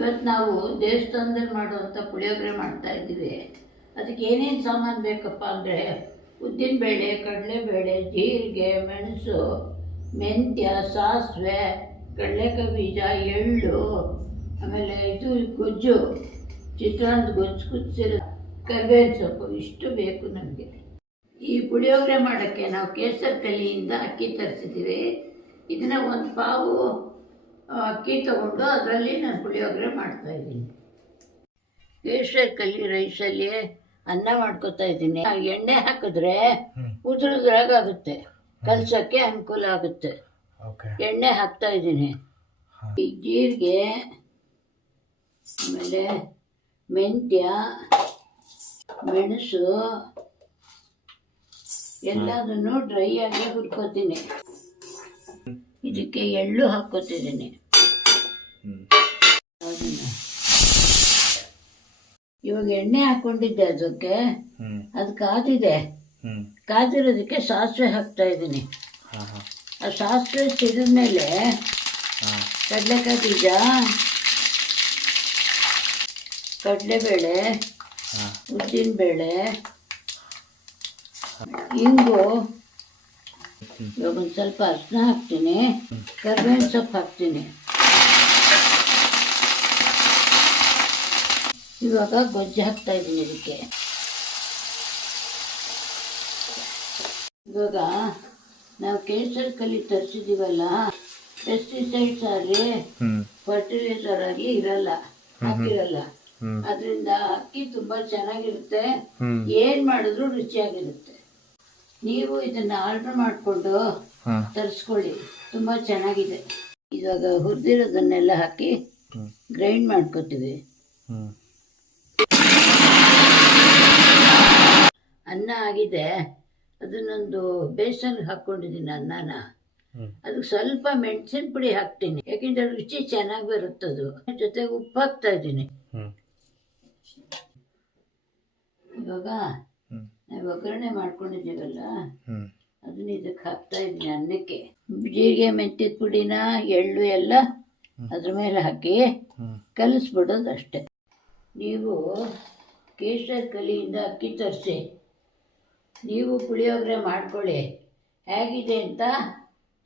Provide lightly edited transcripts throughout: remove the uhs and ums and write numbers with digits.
ಇವತ್ತು ನಾವು ದೇವಸ್ಥಾನದಲ್ಲಿ ಮಾಡುವಂಥ ಪುಳಿಯೋಗರೆ ಮಾಡ್ತಾ ಇದ್ದೀವಿ. ಅದಕ್ಕೆ ಏನೇನು ಸಾಮಾನು ಬೇಕಪ್ಪ ಅಂದರೆ ಉದ್ದಿನಬೇಳೆ, ಕಡಲೆಬೇಳೆ, ಜೀರಿಗೆ, ಮೆಣಸು, ಮೆಂತ್ಯ, ಸಾಸಿವೆ, ಕಡಲೆಕಾಯಿ ಬೀಜ, ಎಳ್ಳು, ಆಮೇಲೆ ಇದು ಗೊಜ್ಜು, ಚಿತ್ರಾನ್ನದ ಗೊಜ್ಜು ಕುದಿಸಿರೋ ಕರಿಬೇವಿನ ಸೊಪ್ಪು, ಇಷ್ಟು ಬೇಕು ನಮಗೆ. ಈ ಪುಳಿಯೋಗರೆ ಮಾಡೋಕ್ಕೆ ನಾವು ಕೇಸರಿ ಕಲ್ಲಿಯಿಂದ ಅಕ್ಕಿ ತರಿಸಿದ್ದೀವಿ. ಇದನ್ನು ಒಂದು ಪಾವು ಅಕ್ಕಿ ತೊಗೊಂಡು ಅದರಲ್ಲಿ ನಾನು ಪುಳಿಯೋಗರೆ ಮಾಡ್ತಾಯಿದ್ದೀನಿ. ಕೇಸರಿ ಕಲ್ಲಿ ರೈಸಲ್ಲಿ ಅನ್ನ ಮಾಡ್ಕೊತಾ ಇದ್ದೀನಿ. ಎಣ್ಣೆ ಹಾಕಿದ್ರೆ ಉದುರುದ್ರಾಗುತ್ತೆ, ಕಲ್ಸೋಕ್ಕೆ ಅನುಕೂಲ ಆಗುತ್ತೆ. ಎಣ್ಣೆ ಹಾಕ್ತಾ ಇದ್ದೀನಿ. ಈ ಜೀರಿಗೆ, ಆಮೇಲೆ ಮೆಂತ್ಯ, ಮೆಣಸು ಎಲ್ಲದನ್ನು ಡ್ರೈ ಆಗಿ ಹುರ್ಕೋತೀನಿ. ಇದಕ್ಕೆ ಎಳ್ಳು ಹಾಕ್ಕೋತಿದ್ದೀನಿ. ಇವಾಗ ಎಣ್ಣೆ ಹಾಕೊಂಡಿದ್ದೆ, ಅದಕ್ಕೆ ಅದು ಕಾದಿದೆ. ಕಾದಿರೋದಕ್ಕೆ ಸಾಸಿವೆ ಹಾಕ್ತಾ ಇದ್ದೀನಿ. ಆ ಸಾಸಿವೆ ಸಿಡಿದ್ಮೇಲೆ ಕಡಲೆಕಾಯಿ ಬೀಜ, ಕಡಲೆಬೇಳೆ, ಉದ್ದಿನಬೇಳೆ, ಇಂಗು, ಇವಾಗ ಒಂದು ಸ್ವಲ್ಪ ಅರಿಶಿನ ಹಾಕ್ತೀನಿ, ಕರಿಬೇವಿನ ಸೊಪ್ಪು ಹಾಕ್ತೀನಿ. ಇವಾಗ ಗೊಜ್ಜು ಹಾಕ್ತಾ ಇದ್ದೀನಿ ಇದಕ್ಕೆ. ಇವಾಗ ನಾವು ಕೇಸರಿ ಕಲ್ಲಿ ತರಿಸಿದ್ದೀವಲ್ಲ, ಪೆಸ್ಟಿಸೈಡ್ಸ್ ಆಗಲಿ ಫರ್ಟಿಲೈಸರ್ ಆಗಲಿ ಇರಲ್ಲ, ಹಾಕಿರಲ್ಲ. ಅದರಿಂದ ಅಕ್ಕಿ ತುಂಬ ಚೆನ್ನಾಗಿರುತ್ತೆ, ಏನು ಮಾಡಿದ್ರು ರುಚಿಯಾಗಿರುತ್ತೆ. ನೀವು ಇದನ್ನು ಆರ್ಡರ್ ಮಾಡಿಕೊಂಡು ತರಿಸ್ಕೊಳ್ಳಿ, ತುಂಬ ಚೆನ್ನಾಗಿದೆ. ಇವಾಗ ಹುರಿದಿರೋದನ್ನೆಲ್ಲ ಹಾಕಿ ಗ್ರೈಂಡ್ ಮಾಡ್ಕೊತೀವಿ. ಅನ್ನ ಆಗಿದೆ, ಅದನ್ನೊಂದು ಬೇಸನ್ಗೆ ಹಾಕ್ಕೊಂಡಿದ್ದೀನಿ ಅನ್ನನ. ಅದಕ್ಕೆ ಸ್ವಲ್ಪ ಮೆಣಸಿನ ಪುಡಿ ಹಾಕ್ತೀನಿ, ಯಾಕೆಂದರೆ ರುಚಿ ಚೆನ್ನಾಗಿ ಬರುತ್ತದು. ಜೊತೆಗೆ ಉಪ್ಪು ಹಾಕ್ತಾ ಇದ್ದೀನಿ. ಇವಾಗ ನಾವು ಒಗ್ಗರಣೆ ಮಾಡ್ಕೊಂಡಿದ್ದೀವಲ್ಲ, ಅದನ್ನ ಇದಕ್ಕೆ ಹಾಕ್ತಾ ಇದ್ದೀನಿ ಅನ್ನಕ್ಕೆ. ಜೀರಿಗೆ, ಮೆಂತ್ಯದ ಪುಡಿನ, ಎಳ್ಳು ಎಲ್ಲ ಅದ್ರ ಮೇಲೆ ಹಾಕಿ ಕಲಿಸ್ಬಿಡೋದು ಅಷ್ಟೆ. ನೀವು ಕೇಸರಿ ಕಲ್ಲಿಯಿಂದ ಅಕ್ಕಿ ತರಿಸಿ, ನೀವು ಪುಳಿಯೋಗರೆ ಮಾಡ್ಕೊಳ್ಳಿ. ಹೇಗಿದೆ ಅಂತ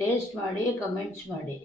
ಟೇಸ್ಟ್ ಮಾಡಿ ಕಮೆಂಟ್ಸ್ ಮಾಡಿ.